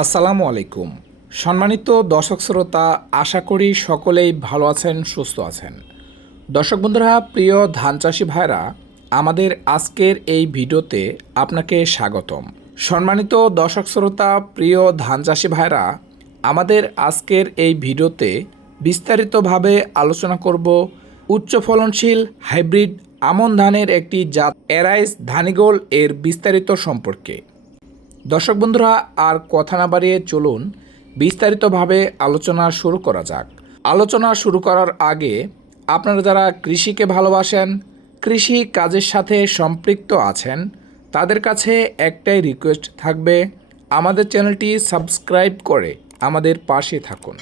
আসসালামু আলাইকুম। সম্মানিত দর্শক শ্রোতা, আশা করি সকলেই ভালো আছেন, সুস্থ আছেন। দর্শক বন্ধুরা, প্রিয় ধান চাষি ভাইরা, আমাদের আজকের এই ভিডিওতে আপনাকে স্বাগতম। সম্মানিত দর্শক শ্রোতা, প্রিয় ধান চাষি ভাইরা, আমাদের আজকের এই ভিডিওতে বিস্তারিতভাবে আলোচনা করব উচ্চ ফলনশীল হাইব্রিড আমন ধানের একটি জাত এরাইস ধানিগোল এর বিস্তারিত সম্পর্কে। দর্শক বন্ধুরা, আর কথা না বাড়িয়ে চলুন বিস্তারিতভাবে আলোচনা শুরু করা যাক। আলোচনা শুরু করার আগে আপনারা যারা কৃষিকে ভালোবাসেন, কৃষি কাজের সাথে সম্পৃক্ত আছেন, তাদের কাছে একটাই রিকোয়েস্ট থাকবে, আমাদের চ্যানেলটি সাবস্ক্রাইব করে আমাদের পাশে থাকুন।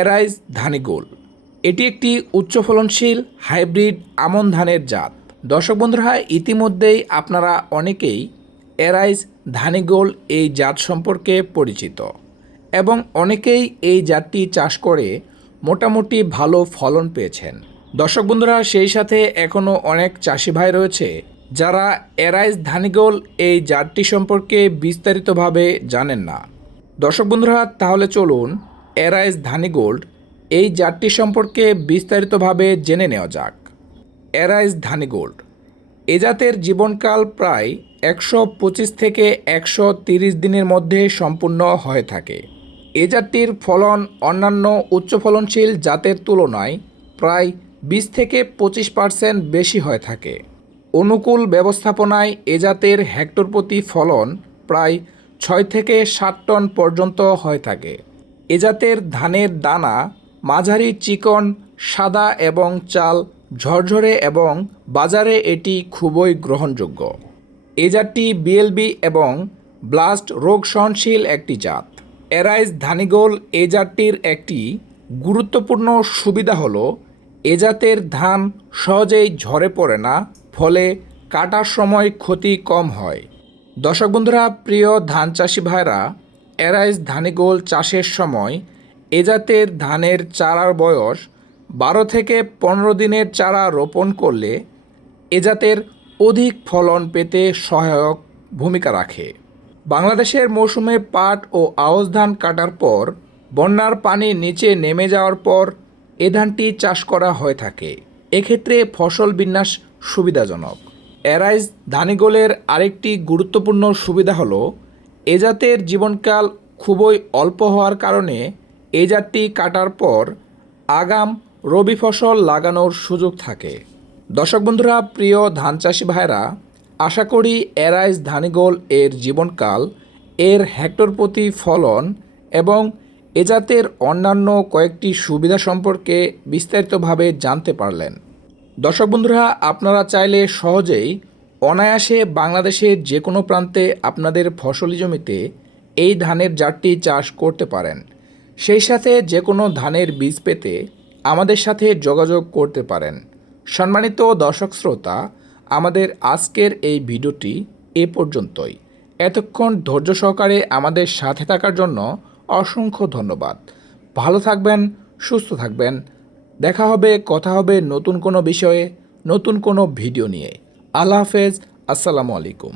এরাইস ধানিগোল এটি একটি উচ্চ ফলনশীল হাইব্রিড আমন ধানের জাত। দর্শক বন্ধুরা, ইতিমধ্যেই আপনারা অনেকেই এরাইস ধানিগোল এই জাত সম্পর্কে পরিচিত এবং অনেকেই এই জাতটি চাষ করে মোটামুটি ভালো ফলন পেয়েছেন। দর্শক বন্ধুরা, সেই সাথে এখনও অনেক চাষি ভাই রয়েছে যারা এরাইস ধানিগোল এই জাতটি সম্পর্কে বিস্তারিতভাবে জানেন না। দর্শক বন্ধুরা, তাহলে চলুন এরাইস ধানিগোল এই জাতটি সম্পর্কে বিস্তারিতভাবে জেনে নেওয়া যাক। এরাইস ধানিগোল এ জাতের জীবনকাল প্রায় 125 থেকে 130 দিনের মধ্যে সম্পূর্ণ হয়ে থাকে। এ জাতটির ফলন অন্যান্য উচ্চ ফলনশীল জাতের তুলনায় প্রায় 20 থেকে 25% বেশি হয়ে থাকে। অনুকূল ব্যবস্থাপনায় এ জাতের হেক্টর প্রতি ফলন প্রায় 6 থেকে 7 টন পর্যন্ত হয়ে থাকে। এ জাতের ধানের দানা মাঝারি চিকন, সাদা এবং চাল ঝরঝরে এবং বাজারে এটি খুবই গ্রহণযোগ্য। এ জাতটি বিএলবি এবং ব্লাস্ট রোগ সহনশীল একটি জাত। এরাইস ধানিগোল এ জাতটির একটি গুরুত্বপূর্ণ সুবিধা হলো এ জাতের ধান সহজেই ঝরে পড়ে না, ফলে কাটার সময় ক্ষতি কম হয়। দর্শক বন্ধুরা, প্রিয় ধান চাষি ভাইরা, এরাইস ধানিগোল চাষের সময় এ জাতের ধানের চারার বয়স 12 থেকে 15 দিনের চারা রোপণ করলে এ জাতের অধিক ফলন পেতে সহায়ক ভূমিকা রাখে। বাংলাদেশের মৌসুমে পাট ও আউশ ধান কাটার পর বন্যার পানি নিচে নেমে যাওয়ার পর এ ধানটি চাষ করা হয়ে থাকে। এক্ষেত্রে ফসল বিন্যাস সুবিধাজনক। এরাইস ধানিগোলের আরেকটি গুরুত্বপূর্ণ সুবিধা হলো এ জাতের জীবনকাল খুবই অল্প হওয়ার কারণে এ জাতটি কাটার পর আগাম রবি ফসল লাগানোর সুযোগ থাকে। দর্শক বন্ধুরা, প্রিয় ধান চাষি ভাইরা, আশা করি এরাইস ধানিগোল এর জীবনকাল, এর হেক্টর প্রতি ফলন এবং এ জাতের অন্যান্য কয়েকটি সুবিধা সম্পর্কে বিস্তারিতভাবে জানতে পারলেন। দর্শক বন্ধুরা, আপনারা চাইলে সহজেই অনায়াসে বাংলাদেশের যে কোনো প্রান্তে আপনাদের ফসলি জমিতে এই ধানের জাতটি চাষ করতে পারেন। সেই সাথে যে কোনো ধানের বীজ পেতে আমাদের সাথে যোগাযোগ করতে পারেন। সম্মানিত দর্শক শ্রোতা, আমাদের আজকের এই ভিডিওটি এ পর্যন্তই। এতক্ষণ ধৈর্য সহকারে আমাদের সাথে থাকার জন্য অসংখ্য ধন্যবাদ। ভালো থাকবেন, সুস্থ থাকবেন। দেখা হবে, কথা হবে নতুন কোনো বিষয়ে, নতুন কোনো ভিডিও নিয়ে। আল্লাহ হাফেজ, আসসালামু আলাইকুম।